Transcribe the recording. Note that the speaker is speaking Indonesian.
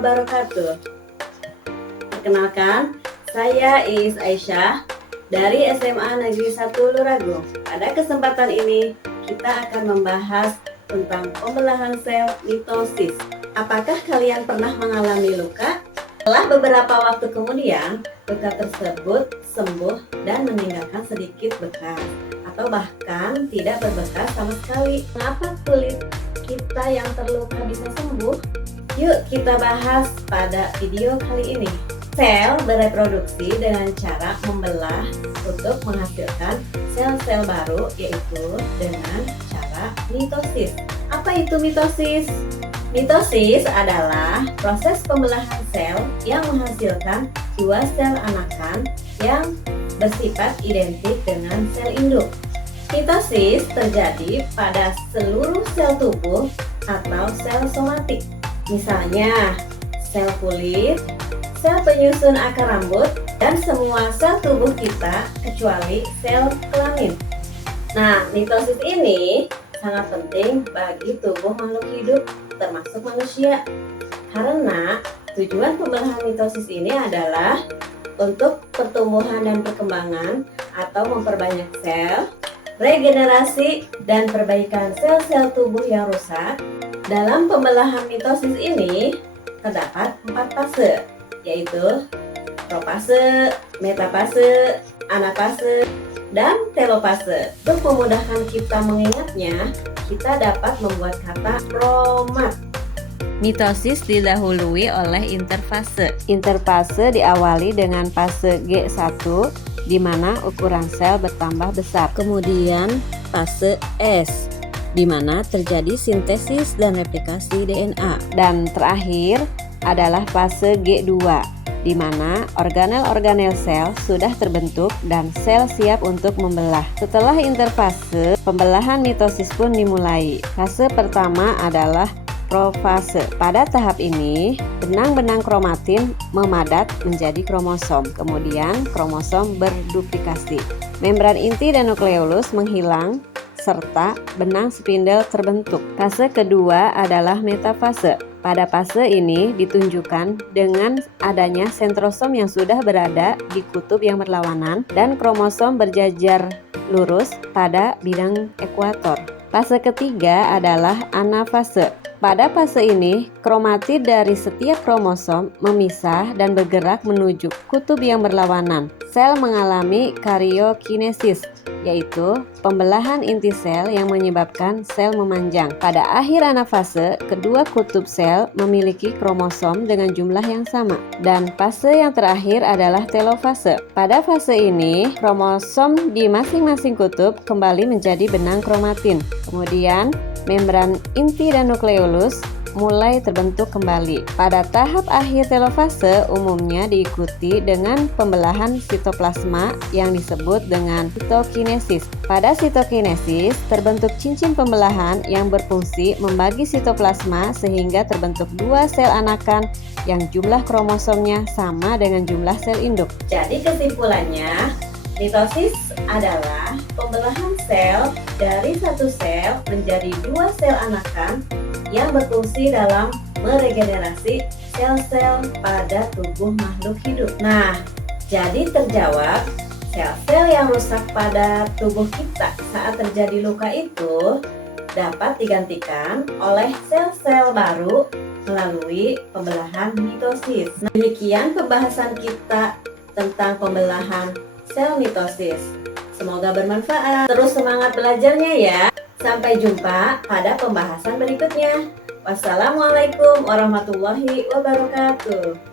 wabarakatuh. Perkenalkan, saya Iis Aisyah dari SMA Negeri 1 Luragung. Pada kesempatan ini, kita akan membahas tentang pembelahan sel mitosis. Apakah kalian pernah mengalami luka? Setelah beberapa waktu kemudian, luka tersebut sembuh dan meninggalkan sedikit bekas atau bahkan tidak berbekas sama sekali. Mengapa kulit kita yang terluka bisa sembuh? Yuk kita bahas pada video kali ini. Sel bereproduksi dengan cara membelah untuk menghasilkan sel-sel baru, yaitu dengan cara mitosis. Apa itu mitosis? Mitosis adalah proses pembelahan sel yang menghasilkan dua sel anakan yang bersifat identik dengan sel induk. Mitosis terjadi pada seluruh sel tubuh atau sel somatik. Misalnya, sel kulit, sel penyusun akar rambut, dan semua sel tubuh kita kecuali sel kelamin. Nah, mitosis ini sangat penting bagi tubuh makhluk hidup, termasuk manusia. Karena tujuan pembelahan mitosis ini adalah untuk pertumbuhan dan perkembangan atau memperbanyak sel, regenerasi, dan perbaikan sel-sel tubuh yang rusak. Dalam pembelahan mitosis ini terdapat 4 fase, yaitu profase, metafase, anafase, dan telofase. Untuk memudahkan kita mengingatnya, kita dapat membuat kata kromat. Mitosis didahului oleh interfase. Interfase diawali dengan fase G1 di mana ukuran sel bertambah besar. Kemudian fase S di mana terjadi sintesis dan replikasi DNA. Dan terakhir adalah fase G2 di mana organel-organel sel sudah terbentuk dan sel siap untuk membelah. Setelah interfase, pembelahan mitosis pun dimulai. Fase pertama adalah profase. Pada tahap ini, benang-benang kromatin memadat menjadi kromosom. Kemudian, kromosom berduplikasi. Membran inti dan nukleolus menghilang serta benang spindel terbentuk. Fase kedua adalah metafase. Pada fase ini ditunjukkan dengan adanya sentrosom yang sudah berada di kutub yang berlawanan dan kromosom berjajar lurus pada bidang ekuator. Fase ketiga adalah anafase. Pada fase ini, kromatid dari setiap kromosom memisah dan bergerak menuju kutub yang berlawanan. Sel mengalami karyokinesis, yaitu pembelahan inti sel yang menyebabkan sel memanjang. Pada akhir anafase, kedua kutub sel memiliki kromosom dengan jumlah yang sama. Dan fase yang terakhir adalah telofase. Pada fase ini, kromosom di masing-masing kutub kembali menjadi benang kromatin. Kemudian, membran inti dan nukleolus mulai terbentuk kembali. Pada tahap akhir telofase umumnya diikuti dengan pembelahan sitoplasma yang disebut dengan sitokinesis. Pada sitokinesis terbentuk cincin pembelahan yang berfungsi membagi sitoplasma sehingga terbentuk dua sel anakan yang jumlah kromosomnya sama dengan jumlah sel induk. Jadi kesimpulannya, mitosis adalah pembelahan sel dari satu sel menjadi dua sel anakan yang berfungsi dalam meregenerasi sel-sel pada tubuh makhluk hidup. Nah, jadi terjawab, sel-sel yang rusak pada tubuh kita saat terjadi luka itu dapat digantikan oleh sel-sel baru melalui pembelahan mitosis. Nah, demikian pembahasan kita tentang pembelahan sel mitosis. Semoga bermanfaat. Terus semangat belajarnya ya. Sampai jumpa pada pembahasan berikutnya. Wassalamualaikum warahmatullahi wabarakatuh.